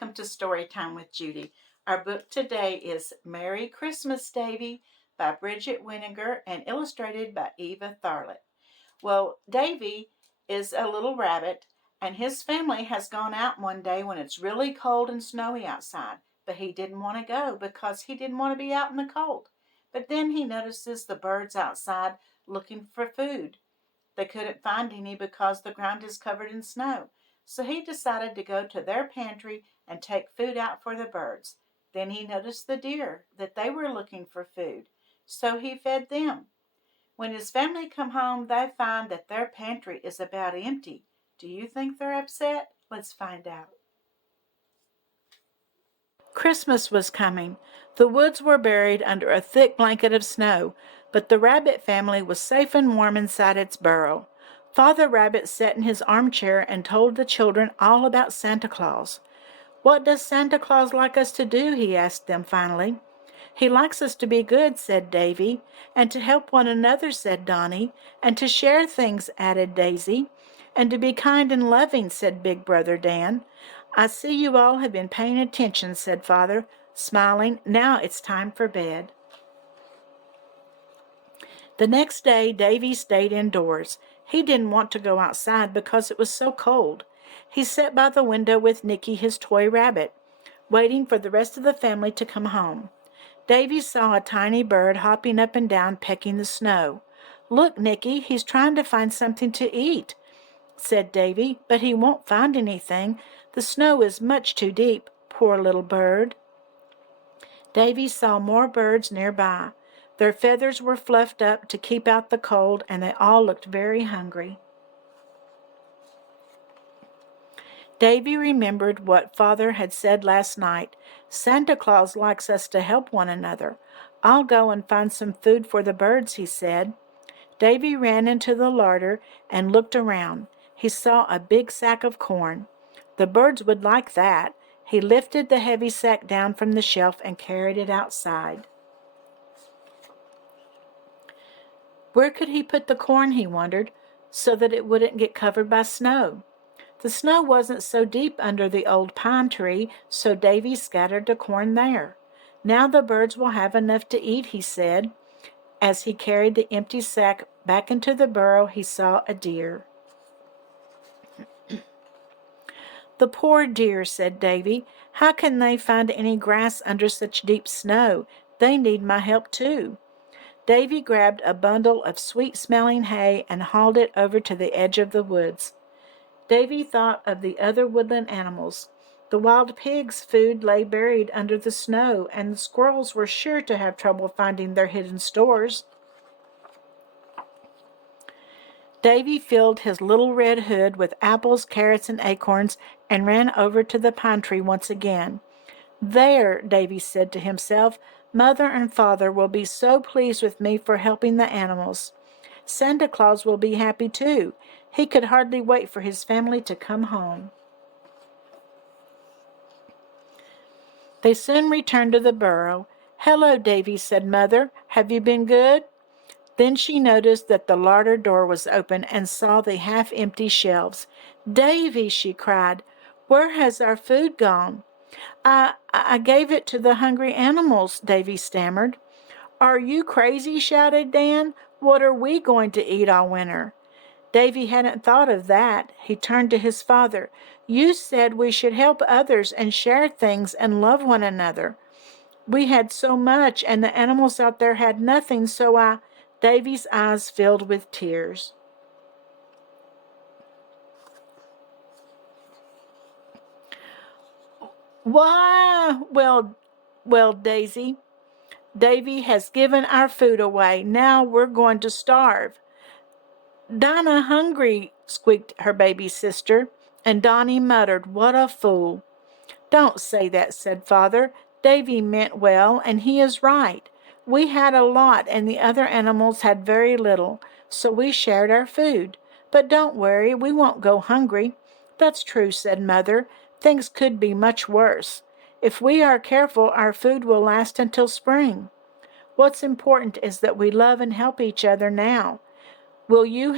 welcome to Storytime with Judy. Our book today is Merry Christmas, Davy by Bridget Winiger and illustrated by Eva Tharlett. Well, Davy is a little rabbit, and his family has gone out one day when it's really cold and snowy outside, but he didn't want to go because he didn't want to be out in the cold. But then he notices the birds outside looking for food. They couldn't find any because the ground is covered in snow. So he decided to go to their pantry and take food out for the birds. Then he noticed the deer, that they were looking for food. So he fed them. When his family come home, they find that their pantry is about empty. Do you think they're upset? Let's find out. Christmas was coming. The woods were buried under a thick blanket of snow, but the rabbit family was safe and warm inside its burrow. Father Rabbit sat in his armchair and told the children all about Santa Claus. "What does Santa Claus like us to do?" he asked them finally. "He likes us to be good," said Davy. "And to help one another," said Donnie. "And to share things," added Daisy. "And to be kind and loving," said Big Brother Dan. "I see you all have been paying attention," said Father, smiling. "Now it's time for bed." The next day, Davy stayed indoors. He didn't want to go outside because it was so cold. He sat by the window with Nicky, his toy rabbit, waiting for the rest of the family to come home. Davy saw a tiny bird hopping up and down, pecking the snow. "Look, Nicky, he's trying to find something to eat," said Davy, "but he won't find anything. The snow is much too deep. Poor little bird." Davy saw more birds nearby. Their feathers were fluffed up to keep out the cold, and they all looked very hungry. Davy remembered what Father had said last night. "Santa Claus likes us to help one another. I'll go and find some food for the birds," he said. Davy ran into the larder and looked around. He saw a big sack of corn. The birds would like that. He lifted the heavy sack down from the shelf and carried it outside. Where could he put the corn, he wondered, so that it wouldn't get covered by snow? The snow wasn't so deep under the old pine tree, so Davy scattered the corn there. "Now the birds will have enough to eat," he said. As he carried the empty sack back into the burrow, he saw a deer. "The poor deer," said Davy. "How can they find any grass under such deep snow? They need my help too." Davy grabbed a bundle of sweet-smelling hay and hauled it over to the edge of the woods. Davy thought of the other woodland animals. The wild pigs' food lay buried under the snow, and the squirrels were sure to have trouble finding their hidden stores. Davy filled his little red hood with apples, carrots, and acorns and ran over to the pine tree once again. "There," Davy said to himself, "Mother and Father will be so pleased with me for helping the animals. Santa Claus will be happy too." He could hardly wait for his family to come home. They soon returned to the burrow. "Hello, Davy," said Mother. "Have you been good?" Then she noticed that the larder door was open and saw the half-empty shelves. "Davy," she cried, "where has our food gone?" I gave it to the hungry animals," Davy stammered. "Are you crazy?" shouted Dan. "What are we going to eat all winter?" Davy hadn't thought of that. He turned to his father. "You said we should help others and share things and love one another. We had so much, and the animals out there had nothing, so Davy's eyes filled with tears. "Why, well, Daisy, Davy has given our food away. Now we're going to starve." "Dinah hungry," squeaked her baby sister, and Donnie muttered, "What a fool." "Don't say that," said Father. "Davy meant well, and he is right. We had a lot, and the other animals had very little, so we shared our food. But don't worry, we won't go hungry." "That's true," said Mother. "Things could be much worse. If we are careful, our food will last until spring. What's important is that we love and help each other now. Will you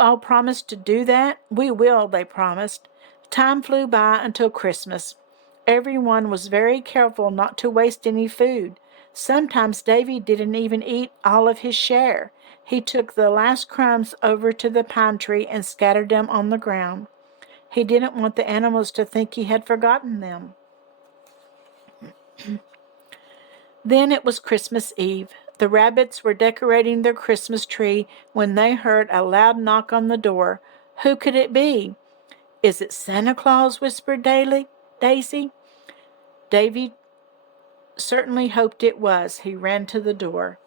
all promise to do that?" "We will," they promised. Time flew by until Christmas. Everyone was very careful not to waste any food. Sometimes Davy didn't even eat all of his share. He took the last crumbs over to the pine tree and scattered them on the ground. He didn't want the animals to think he had forgotten them. Then it was Christmas Eve. The rabbits were decorating their Christmas tree when they heard a loud knock on the door. Who could it be? Is it Santa Claus? Whispered Daisy. Davy certainly hoped it was. He ran to the door.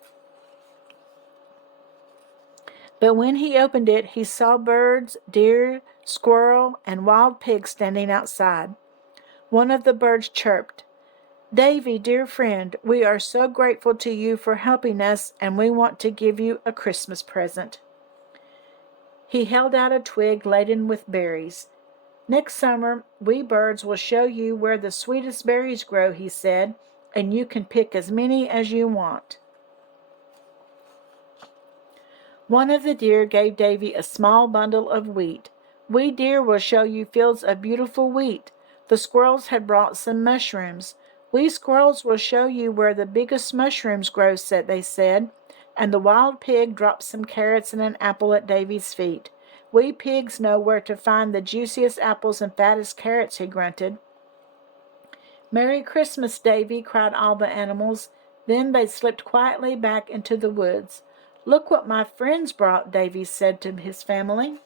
But when he opened it, he saw birds, deer, squirrel, and wild pigs standing outside. One of the birds chirped, Davy, dear friend, we are so grateful to you for helping us, and we want to give you a Christmas present. He held out a twig laden with berries. Next summer, we birds will show you where the sweetest berries grow, he said, and you can pick as many as you want. One of the deer gave Davy a small bundle of wheat. We deer will show you fields of beautiful wheat. The squirrels had brought some mushrooms. We squirrels will show you where the biggest mushrooms grow, they said, and the wild pig dropped some carrots and an apple at Davy's feet. We pigs know where to find the juiciest apples and fattest carrots, he grunted. Merry Christmas, Davy, cried all the animals. Then they slipped quietly back into the woods. Look what my friends brought, Davy said to his family.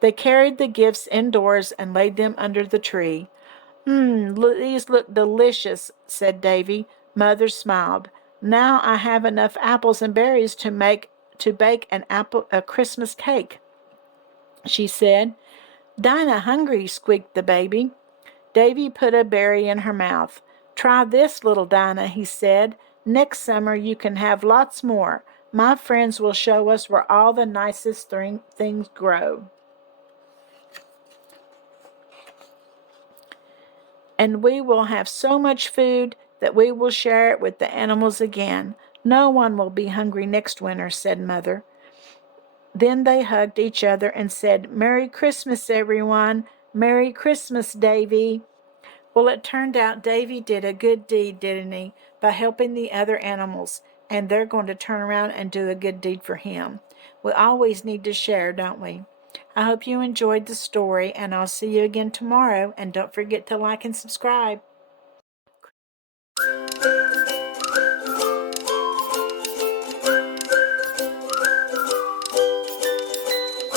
They carried the gifts indoors and laid them under the tree. These look delicious, said Davy. Mother smiled. Now I have enough apples and berries to bake a Christmas cake, she said. Dinah hungry, squeaked the baby. Davy put a berry in her mouth. Try this, little Dinah, he said. Next summer you can have lots more. My friends will show us where all the nicest things grow. And we will have so much food that we will share it with the animals again. No one will be hungry next winter, said Mother. Then they hugged each other and said, Merry Christmas, everyone. Merry Christmas, Davy. Well, it turned out Davy did a good deed, didn't he, by helping the other animals, and they're going to turn around and do a good deed for him. We always need to share, don't we? I hope you enjoyed the story, and I'll see you again tomorrow, and don't forget to like and subscribe.